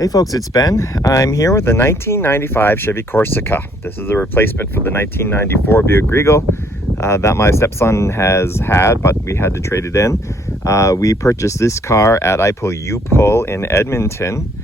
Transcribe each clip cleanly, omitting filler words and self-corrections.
Hey folks, it's Ben. I'm here with the 1995 Chevy Corsica. This is a replacement for the 1994 Buick Regal that my stepson has had, but we had to trade it in. We purchased this car at iPulluPull in Edmonton.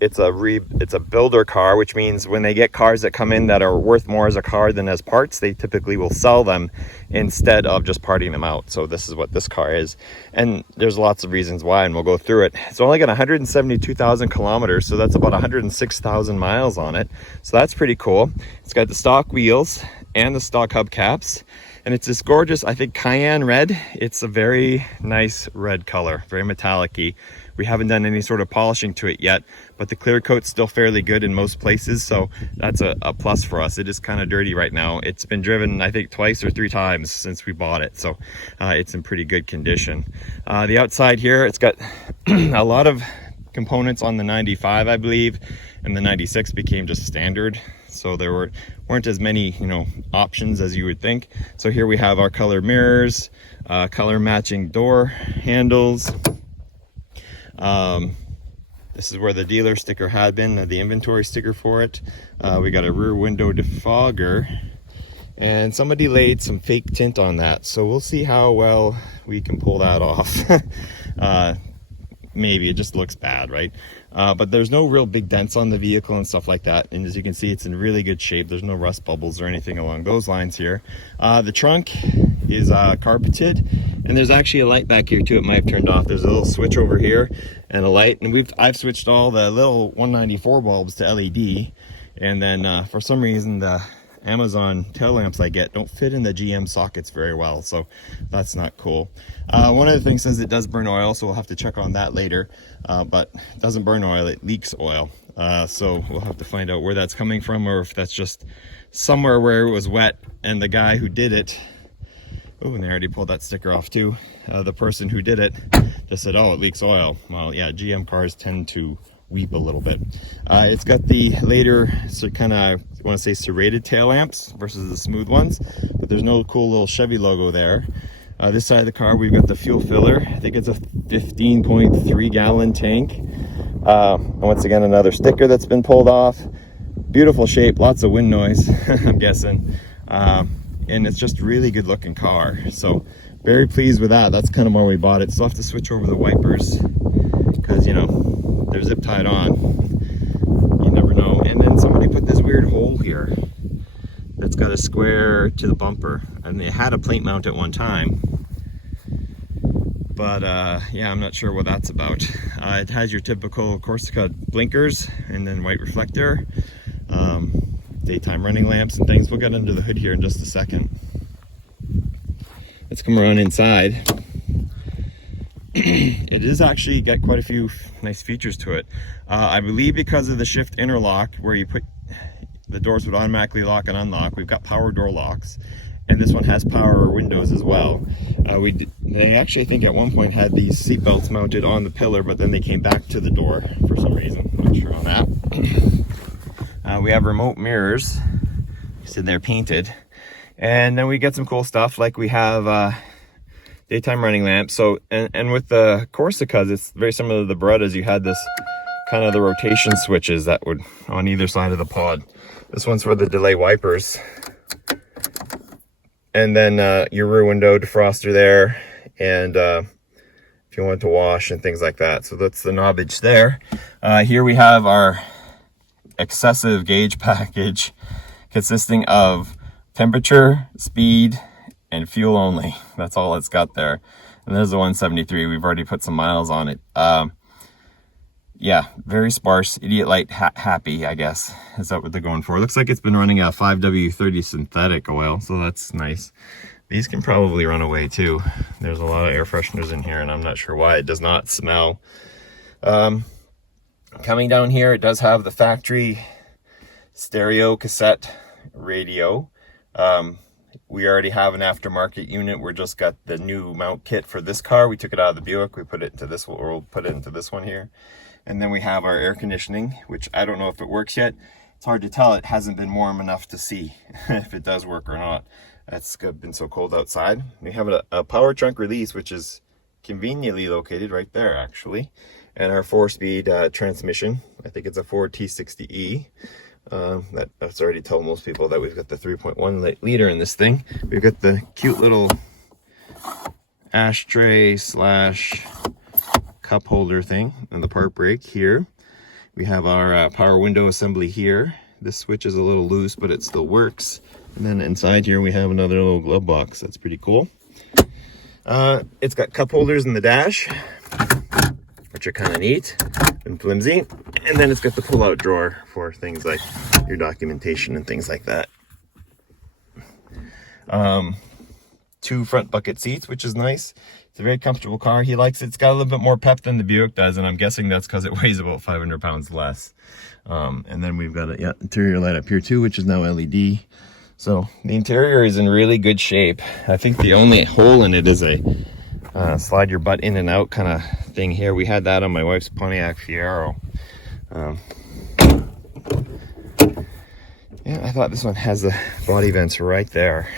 It's a builder car, which means when they get cars that come in that are worth more as a car than as parts, they typically will sell them instead of just parting them out. So this is what this car is. And there's lots of reasons why, and we'll go through it. It's only got 172,000 kilometers, so that's about 106,000 miles on it. So that's pretty cool. It's got the stock wheels and the stock hubcaps. And it's this gorgeous, I think, cayenne red. It's a very nice red color, very metallic-y. We haven't done any sort of polishing to it yet, but the clear coat's still fairly good in most places, so that's a plus for us. It is kind of dirty right now. It's been driven, I think, twice or three times since we bought it, so it's in pretty good condition. The outside here, it's got a lot of components on the 95, I believe, and the 96 became just standard. So there weren't as many, options as you would think. So here we have our color mirrors, color matching door handles. This is where the dealer sticker had been, the inventory sticker for it. We got a rear window defogger, and somebody laid some fake tint on that. So we'll see how well we can pull that off. Maybe it just looks bad, right? But there's no real big dents on the vehicle and stuff like that. And as you can see, it's in really good shape. There's no rust bubbles or anything along those lines here. The trunk is carpeted, and there's actually a light back here too. It might have turned off. There's a little switch over here and a light, and I've switched all the little 194 bulbs to LED. And then for some reason the Amazon tail lamps I get don't fit in the GM sockets very well, so that's not cool. One of the things says it does burn oil, so we'll have to check on that later. But it doesn't burn oil, it leaks oil. So we'll have to find out where that's coming from, or if that's just somewhere where it was wet and the guy who did it, oh, and they already pulled that sticker off too. The person who did it just said, oh, it leaks oil. Well, yeah, GM cars tend to weep a little bit. It's got the later, so kind of, I want to say serrated tail lamps versus the smooth ones, but there's no cool little Chevy logo there. This side of the car, we've got the fuel filler. I think it's a 15.3 gallon tank. And once again, another sticker that's been pulled off. Beautiful shape, lots of wind noise, I'm guessing. And it's just really good looking car. So very pleased with that. That's kind of why we bought it. Still have to switch over the wipers because, they're zip tied on. You never know. And then somebody put this weird hole here that's got a square to the bumper, and they had a plate mount at one time, but yeah, I'm not sure what that's about. It has your typical Corsica blinkers and then white reflector, daytime running lamps and things. We'll get under the hood here in just a second. Let's come around inside. It is actually got quite a few nice features to it. I believe because of the shift interlock, where you put the doors would automatically lock and unlock, we've got power door locks, and this one has power windows as well. They actually, I think at one point had these seat belts mounted on the pillar, but then they came back to the door for some reason. Not sure on that. We have remote mirrors, so they're painted, and then we get some cool stuff like we have daytime running lamps. So, and with the Corsicas, it's very similar to the Berettas. You had this kind of the rotation switches that would on either side of the pod. This one's for the delay wipers. And then your rear window defroster there. And if you want to wash and things like that. So that's the knobbage there. Here we have our excessive gauge package consisting of temperature, speed, and fuel only. That's all it's got there. And there's the 173. We've already put some miles on it. Yeah, very sparse. Idiot light happy, I guess. Is that what they're going for? Looks like it's been running a 5W30 synthetic oil, so that's nice. These can probably run away too. There's a lot of air fresheners in here, and I'm not sure why. It does not smell. Coming down here, it does have the factory stereo cassette radio. We already have an aftermarket unit. We're just got the new mount kit for this car. We took it out of the Buick. We put it into this, or we'll put it into this one here. And then we have our air conditioning, which I don't know if it works yet. It's hard to tell. It hasn't been warm enough to see if it does work or not. It's been so cold outside. We have a power trunk release, which is conveniently located right there, actually. and our 4-speed transmission. I think it's a Ford T60E. That's already told most people that we've got the 3.1 liter in this thing. We've got the cute little ashtray slash cup holder thing and the park brake here. We have our power window assembly here. This switch is a little loose, but it still works. And then inside here we have another little glove box. That's pretty cool. It's got cup holders in the dash, which are kind of neat and flimsy. And then it's got the pull-out drawer for things like your documentation and things like that. 2 front bucket seats, which is nice. It's a very comfortable car. He likes it. It's got a little bit more pep than the Buick does, and I'm guessing that's because it weighs about 500 pounds less. And then we've got a interior light up here too, which is now LED. So the interior is in really good shape. I think the only hole in it is a slide your butt in and out kind of thing here. We had that on my wife's Pontiac Fiero. Yeah, I thought this one has the body vents right there.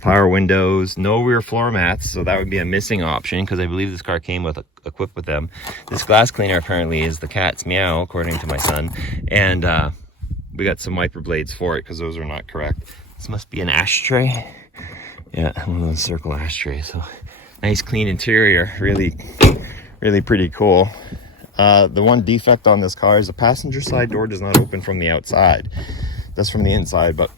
Power windows, no rear floor mats, so that would be a missing option because I believe this car came with equipped with them. This glass cleaner apparently is the cat's meow, according to my son, and we got some wiper blades for it because those are not correct. This must be an ashtray. Yeah, one of those circle ashtrays. So nice clean interior, really pretty cool. The one defect on this car is the passenger side door does not open from the outside. That's from the inside, but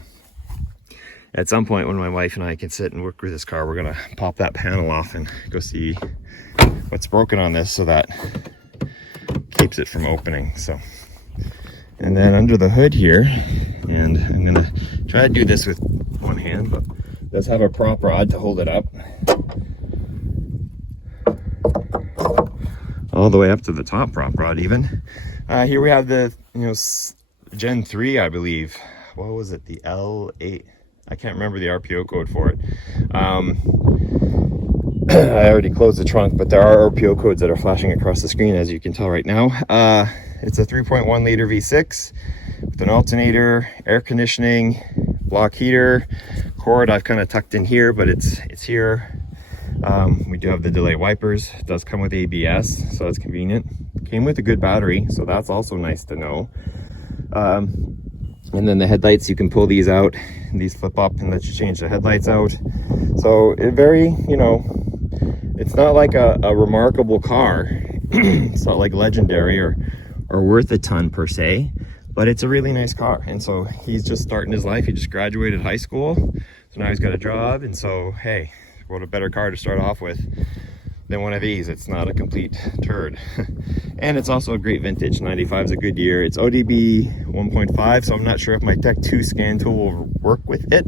at some point when my wife and I can sit and work with this car, we're gonna pop that panel off and go see what's broken on this so that keeps it from opening. So, and then under the hood here, and I'm gonna try to do this with one hand, but it does have a prop rod to hold it up all the way up to the top prop rod even. Here we have the Gen 3, I believe. What was it? The L8. I can't remember the RPO code for it. I already closed the trunk, but there are RPO codes that are flashing across the screen, as you can tell right now. It's a 3.1 liter V6 with an alternator, air conditioning, block heater, cord I've kind of tucked in here, but it's here. We do have the delay wipers. It does come with ABS, so it's convenient. Came with a good battery, so that's also nice to know. And then the headlights, you can pull these out, and these flip up and let you change the headlights out. So it very, it's not like a remarkable car. It's not like legendary or worth a ton per se, but it's a really nice car. And so he's just starting his life. He just graduated high school, so now he's got a job. And so, hey, what a better car to start off with than one of these. It's not a complete turd. And it's also a great vintage. 95 is a good year. It's ODB 1.5, so I'm not sure if my Tech 2 scan tool will work with it,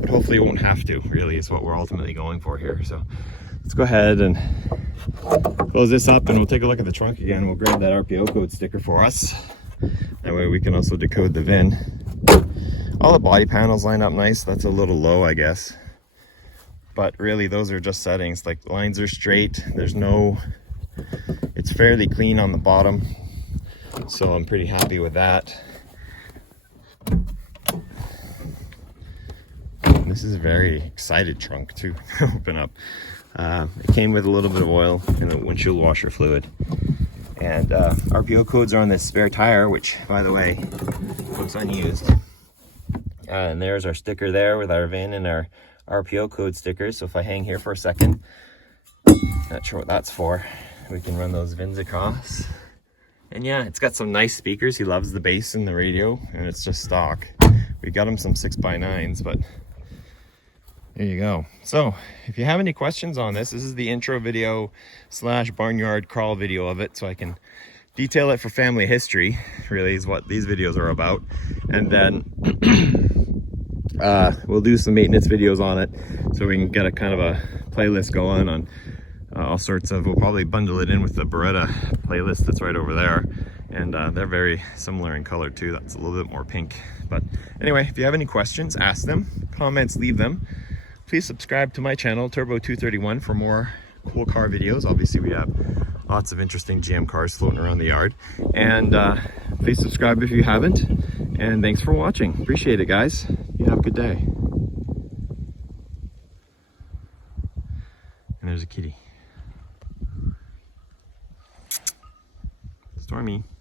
but hopefully it won't have to, really, is what we're ultimately going for here. So let's go ahead and close this up, and we'll take a look at the trunk again. We'll grab that RPO code sticker for us. That way we can also decode the VIN. All the body panels line up nice. That's a little low, I guess. But really, those are just settings. Like, lines are straight. It's fairly clean on the bottom. So I'm pretty happy with that. And this is a very excited trunk to open up. It came with a little bit of oil and a windshield washer fluid. And RPO codes are on this spare tire, which, by the way, looks unused. And there's our sticker there with our VIN and our RPO code stickers. So if I hang here for a second, not sure what that's for, we can run those VINs across. And yeah, it's got some nice speakers. He loves the bass and the radio, and it's just stock. We got him some 6x9s, but there you go. So if you have any questions on this is the intro video / Barnyard Crawl video of it, so I can detail it for family history, really is what these videos are about. And then we'll do some maintenance videos on it, so we can get a kind of a playlist going on all sorts of, we'll probably bundle it in with the Beretta playlist that's right over there. And they're very similar in color too. That's a little bit more pink. But anyway, if you have any questions, ask them. Comments, leave them. Please subscribe to my channel, Turbo231, for more cool car videos. Obviously, we have lots of interesting GM cars floating around the yard. And please subscribe if you haven't. And thanks for watching. Appreciate it, guys. You have a good day. And there's a kitty. stormy.